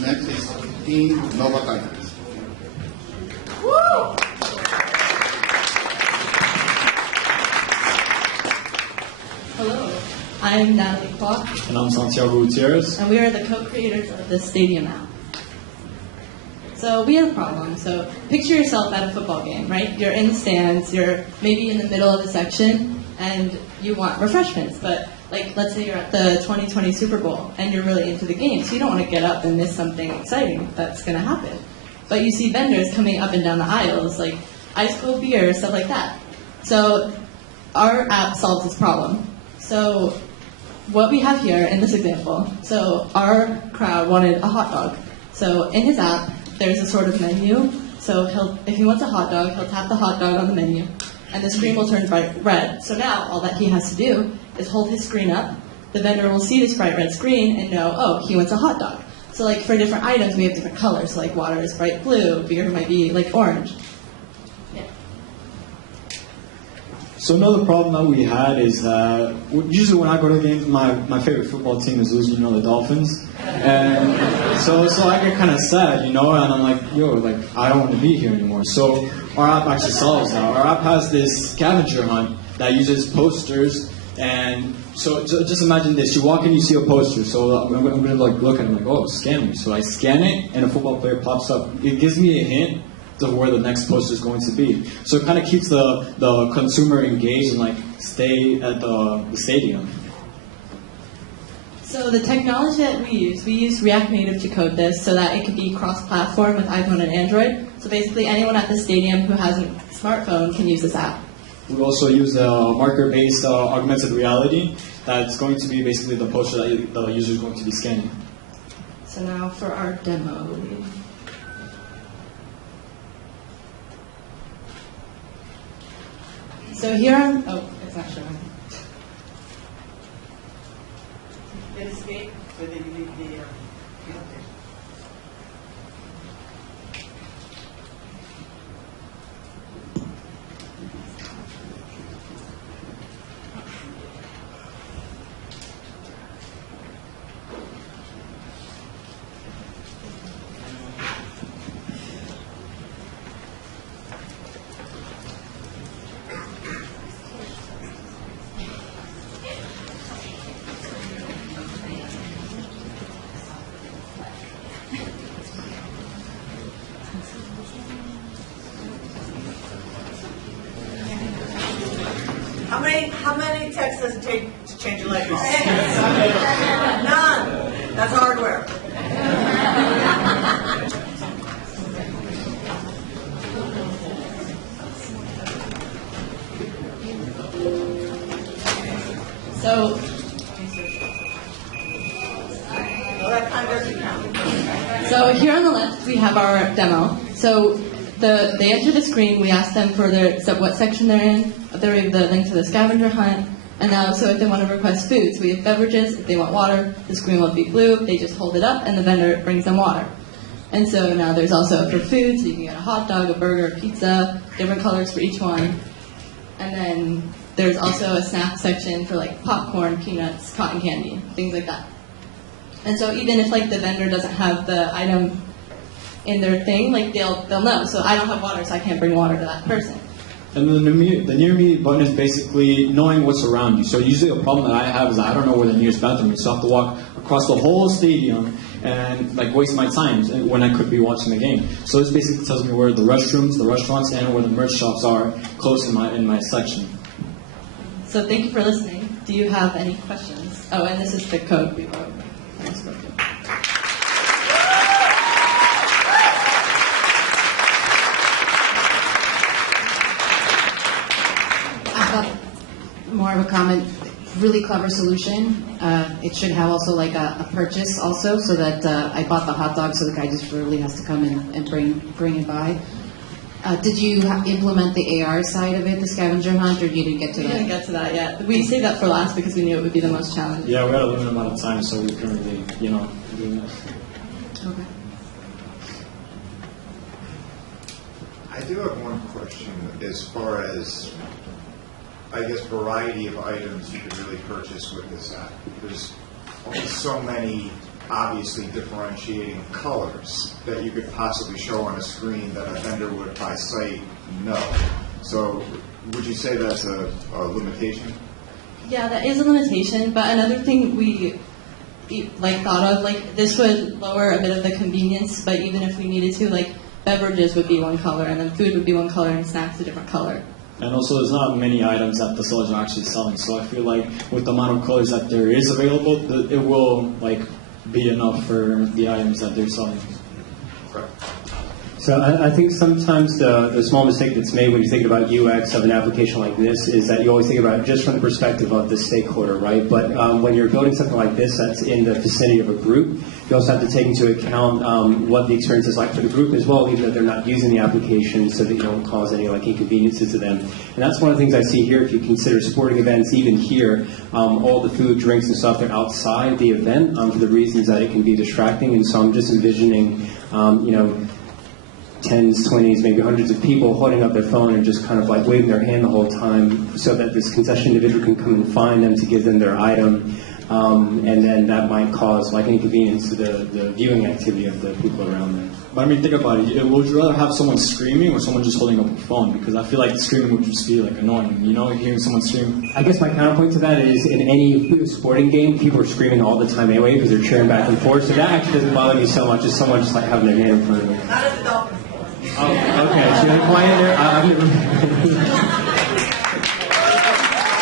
Next is Team Nova Titans. Woo! Hello, I'm Natalie Kwok. And I'm Santiago Gutierrez. And we are the co-creators of the Stadium app. So we have a problem. So picture yourself at a football game, right? You're in the stands, you're maybe in the middle of a section, and you want refreshments. But like, let's say you're at the 2020 Super Bowl, and you're really into the game, so you don't want to get up and miss something exciting that's going to happen. But you see vendors coming up and down the aisles, like ice cold beer, stuff like that. So our app solves this problem. So what we have here in this example, so our crowd wanted a hot dog. So in his app, there's a sort of menu. So if he wants a hot dog, he'll tap the hot dog on the menu, and the screen will turn bright red. So now all that he has to do is hold his screen up. The vendor will see this bright red screen and know, oh, he wants a hot dog. So like for different items, we have different colors. So like water is bright blue, beer might be like orange. Yeah. So another problem that we had is that usually when I go to games, my favorite football team is losing, the Dolphins. And so I get kind of sad, and I'm like, I don't want to be here anymore. So our app actually solves that. Our app has this scavenger hunt that uses posters, and so just imagine this: you walk in, you see a poster. So I'm gonna look at it, oh, scan me. So I scan it, and a football player pops up. It gives me a hint of where the next poster is going to be. So it kind of keeps the consumer engaged and stay at the stadium. So the technology that we use React Native to code this so that it can be cross-platform with iPhone and Android. So basically anyone at the stadium who has a smartphone can use this app. We also use a marker-based augmented reality that's going to be basically the poster that the user is going to be scanning. So now for our demo. So here it's not showing. Escape with the How many texts does it take to change a light bulb? None. That's hardware. So that kind doesn't count. So here on the left we have our demo. So they enter the screen, we ask them for what section they're in, we have the link to the scavenger hunt, and now so if they want to request food, so we have beverages, if they want water, the screen will be blue, they just hold it up and the vendor brings them water. And so now there's also for food, so you can get a hot dog, a burger, a pizza, different colors for each one. And then there's also a snack section for like popcorn, peanuts, cotton candy, things like that. And so even if the vendor doesn't have the item in their thing, they'll know. So I don't have water, so I can't bring water to that person. And the near me button is basically knowing what's around you. So usually a problem that I have is I don't know where the nearest bathroom is, so I have to walk across the whole stadium and waste my time when I could be watching the game. So this basically tells me where the restrooms, the restaurants, and where the merch shops are close in my section. So thank you for listening. Do you have any questions? Oh, and this is the code we wrote. More of a comment, really clever solution. It should have also a purchase also, so that I bought the hot dog, so the guy just really has to come and bring it by. Did you implement the AR side of it, the scavenger hunt, or you didn't get to that? We didn't get to that yet. We saved that for last because we knew it would be the most challenging. Yeah, we had a limited amount of time, so we couldn't really, do that. Okay. I do have one question as far as, I guess, variety of items you can really purchase with this app. There's only so many obviously differentiating colors that you could possibly show on a screen that a vendor would by sight know. So would you say that's a limitation? Yeah, that is a limitation, but another thing we thought of, this would lower a bit of the convenience, but even if we needed to, beverages would be one color, and then food would be one color, and snacks a different color. And also, there's not many items that the sellers are actually selling. So I feel like with the amount of colors that there is available, it will be enough for the items that they're selling. So I think sometimes the small mistake that's made when you think about UX of an application like this is that you always think about it just from the perspective of the stakeholder, right? But when you're building something like this that's in the vicinity of a group, you also have to take into account what the experience is like for the group as well, even though they're not using the application, so that you don't cause any inconveniences to them. And that's one of the things I see here. If you consider sporting events, even here, all the food, drinks, and stuff, they're outside the event for the reasons that it can be distracting. And so I'm just envisioning, 10s, 20s, maybe hundreds of people holding up their phone and just kind of waving their hand the whole time so that this concession individual can come and find them to give them their item. And then that might cause inconvenience to the viewing activity of the people around them. But I mean, think about it. Would you rather have someone screaming or someone just holding up a phone? Because I feel like screaming would just be annoying. Hearing someone scream. I guess my counterpoint to that is in any sporting game, people are screaming all the time anyway because they're cheering back and forth. So that actually doesn't bother me so much as someone just having their hand in front of them. Not at the Dolphins. Oh, okay. So you're quiet there? I've never.